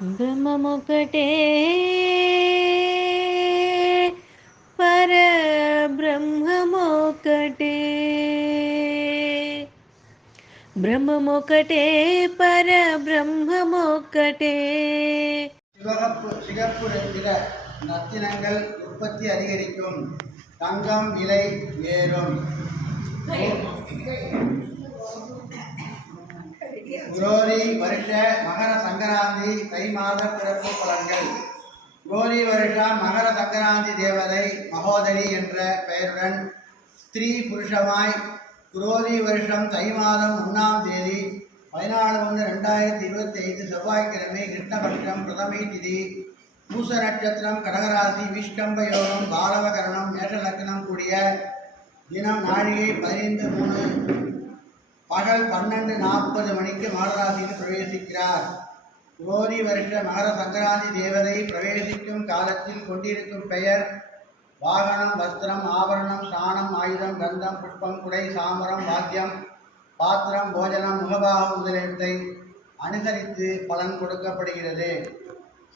బ్రహ్మమొకటే పర బ్రహ్మమొకటే బ్రహ్మమొకటే పర బ్రహ్మమొకటే சிவகப்பு சிகப்பு நிற நத்தினங்கள் உற்பத்தி அதிகரிக்கும் தங்கம் விலை ஏறும் குரோரி வருஷ மகர சங்கராந்தி தை மாத பிறப்பு பலன்கள். குரோரி வருஷம் மகர சங்கராந்தி தேவதை மகோதரி என்ற பெயருடன் ஸ்திரீ புருஷமாய் குரோரி வருஷம் தை மாதம் ஒன்றாம் தேதி பதினாலு ஒன்று ரெண்டாயிரத்தி இருபத்தி ஐந்து செவ்வாய்க்கிழமை கிருஷ்ணபட்சம் பிரதமை திதி. பூச நட்சத்திரம் கடகராசி விஷ்கம்ப யோகம் பாலவகரணம் மேஷ லக்னம் கூடிய தினம் நாழிகை பதினைந்து மூணு பகல் பன்னெண்டு நாற்பது மணிக்கு மகராசிக்கு பிரவேசிக்கிறார். கோதி வருஷ மகர சங்கராந்தி தேவதை பிரவேசிக்கும் காலத்தில் கொண்டிருக்கும் பெயர் வாகனம் வஸ்திரம் ஆபரணம் ஸ்நானம் ஆயுதம் கந்தம் புஷ்பம் குடை சாமரம் வாத்தியம் பாத்திரம் போஜனம் முகபாகம் முதலியவற்றை அனுசரித்து பலன் கொடுக்கப்படுகிறது.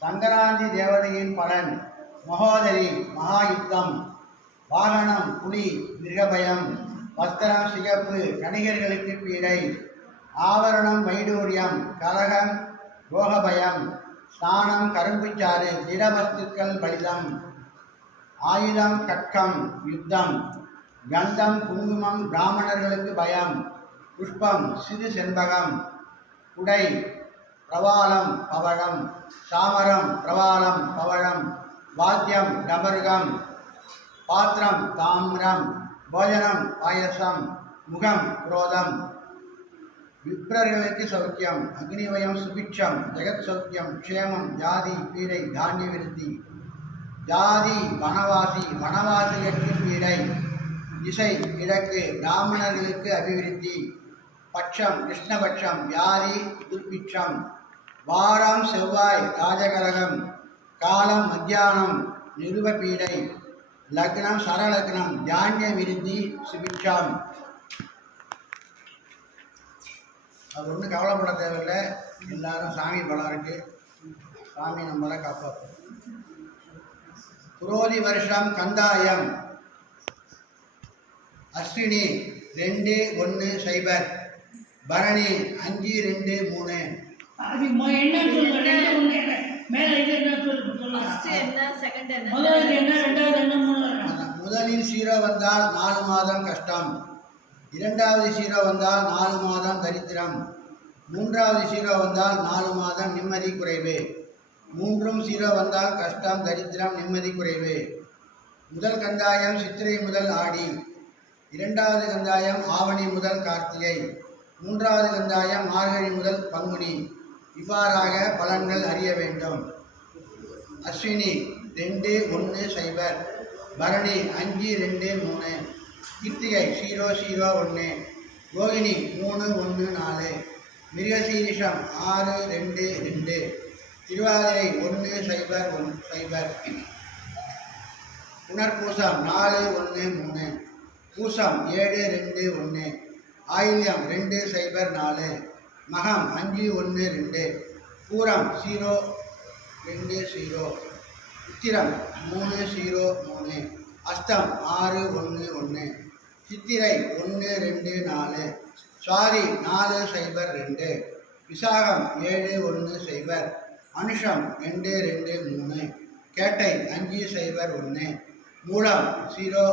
சங்கராந்தி தேவதையின் பலன் மகோதரி மகாயுத்தம் வாகனம் புலி மிருகபயம். வஸ்திரம் சிகப்பு கணிகர்களுக்கு பீடை ஆவரணம் வைடூரியம் கலகம் கோகபயம் ஸ்நானம் கரும்புச்சாறு திடவஸ்துக்கள் பலிதம். ஆயுதம் கட்கம் யுத்தம். கந்தம் குங்குமம் பிராமணர்களுக்கு பயம். புஷ்பம் சிறு செண்பகம். உடை பிரவாளம் பவழம். சாமரம் பிரவாளம் பவழம். வாத்தியம் டபர்கம் பாத்திரம் தாமிரம். போஜனம் பாயசம் முகம் குரோதம். விப்ரர்களுக்கு சௌக்கியம் அக்னிவயம் சுபிட்சம் ஜெகத் சௌக்கியம் க்ஷேமம் ஜாதி பீடை தானிய விருத்தி. ஜாதி வனவாசி வனவாசிகளுக்கு பீடை. இசை கிழக்கு பிராமணர்களுக்கு அபிவிருத்தி. பட்சம் கிருஷ்ணபட்சம் வியாதி துர்பிட்சம் வாரம் செவ்வாய் ராஜகரகம். காலம் மத்தியானம் நிருபபீடை லக்னம் சரலக்னம் தானிய விருத்தி சுபிட்சம் அது ஒன்றும் கவலைப்பட தேவையில்லை. எல்லாரும் சாமி பலம் இருக்கு. சாமி நம்மளை காப்பாற்றும் புரோதி வருஷம் கந்தாயம். அஸ்வினி ரெண்டு ஒன்று சைபர். பரணி அஞ்சு ரெண்டு மூணு. என்ன? முதலில் சீரோ வந்தால் நாலு மாதம் கஷ்டம். இரண்டாவது சீரோ வந்தால் நாலு மாதம் தரித்திரம். மூன்றாவது சீரோ வந்தால் நாலு மாதம் நிம்மதி குறைவு. மூன்றும் சீரோ வந்தால் கஷ்டம் தரித்திரம் நிம்மதி குறைவு. முதல் கந்தாயம் சித்திரை முதல் ஆடி. இரண்டாவது கந்தாயம் ஆவணி முதல் கார்த்திகை. மூன்றாவது கந்தாயம் மார்கழி முதல் பங்குனி. இவ்வாறாக பலன்கள் அறிய வேண்டும். அஸ்வினி ரெண்டு ஒன்று சைபர். பரணி அஞ்சு ரெண்டு மூணு. கிருத்திகை ஜீரோ ஜீரோ ஒன்று. ரோகிணி மூணு ஒன்று நாலு. மிருகசீரிஷம் ஆறு ரெண்டு ரெண்டு. திருவாதிரை ஒன்று சைபர் ஒன் சைபர். புனர்பூசம் நாலு ஒன்று மூணு. பூசம் ஏழு ரெண்டு ஒன்று. ஆயில்யம் ரெண்டு சைபர் நாலு. மகம் அஞ்சு ஒன்று ரெண்டு. பூரம் ஜீரோ ரெண்டு ஜீரோ உத்திரம் மூணு ஜீரோ மூணு. அஸ்தம் ஆறு ஒன்று ஒன்று. சித்திரை ஒன்று ரெண்டு நாலு. சாரி நாலு சைபர் ரெண்டு. விசாகம் ஏழு ஒன்று சைபர். அனுஷம் ரெண்டு ரெண்டு மூணு. கேட்டை அஞ்சு சைபர் ஒன்று. மூலம் ஜீரோ